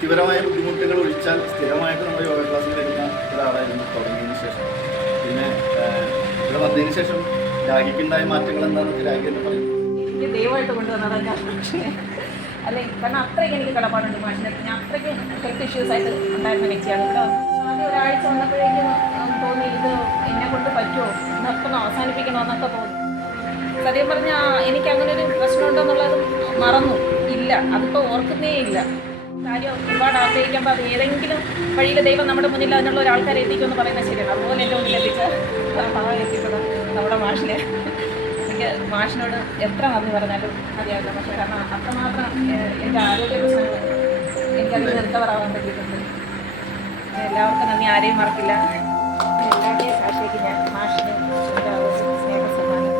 വ്യക്തിപരമായ ബുദ്ധിമുട്ടുകൾ ഒഴിച്ചാൽ സ്ഥിരമായിട്ട് നമ്മൾ യോഗ ക്ലാസ്സിൽ എടുക്കുന്ന ഒരാളായിരുന്നു തുടങ്ങിയതിന് ശേഷം. പിന്നെ ഇവിടെ വന്നതിന് ശേഷം രാഗിക്കുണ്ടായ മാറ്റങ്ങൾ എന്താണെന്ന് വെച്ചാൽ രാഗി എന്ന് പറയും. എനിക്ക് ദൈവമായിട്ട് കൊണ്ടുവന്നതാണ് പക്ഷേ അല്ലെങ്കിൽ കാരണം അത്രയ്ക്ക് എനിക്ക് കടപ്പാടുണ്ട് മാഷിനെ. ഞാൻ അത്രയ്ക്ക് ഹെൽത്ത് ഇഷ്യൂസ് ആയിട്ട് ഉണ്ടായിരുന്ന വ്യക്തിയാണ്. ഇവിടെ ആദ്യം ഒരാഴ്ച വന്നപ്പോഴേക്കും തോന്നി ഇത് എന്നെ കൊണ്ട് പറ്റുമോ, നിർത്തണോ, അവസാനിപ്പിക്കണോ എന്നൊക്കെ തോന്നി. സത്യം പറഞ്ഞാൽ എനിക്ക് അങ്ങനെ ഒരു പ്രശ്നമുണ്ടെന്നുള്ളത് മറന്നു ഇല്ല, അതിപ്പോൾ ഓർക്കുന്നേ ഇല്ല. കാര്യം ഒരുപാട് ആഗ്രഹിക്കുമ്പോൾ അത് ഏതെങ്കിലും വഴിയിൽ ദൈവം നമ്മുടെ മുന്നിൽ അതിനുള്ള ഒരാൾക്കാരെ എത്തിക്കുമെന്ന് പറയുന്നത് ശരിയാണ്. അതുപോലെ എൻ്റെ മുന്നിൽ എത്തിച്ച എത്തിച്ചത് നമ്മുടെ മാഷിനെ. എനിക്ക് മാഷിനോട് എത്ര നന്ദി പറഞ്ഞാലും മതിയാവില്ല. പക്ഷേ കാരണം അത്രമാത്രം എൻ്റെ ആരോഗ്യ പ്രശ്നങ്ങൾ എനിക്കതിൽ നിർത്തവറാവാൻ പറ്റിയിട്ടുണ്ട്. എല്ലാവർക്കും നന്ദി, ആരെയും മറക്കില്ല. എല്ലാവരുടെയും സാക്ഷിക്ക് ഞാൻ മാഷിന് സ്നേഹ സമ്മാനം.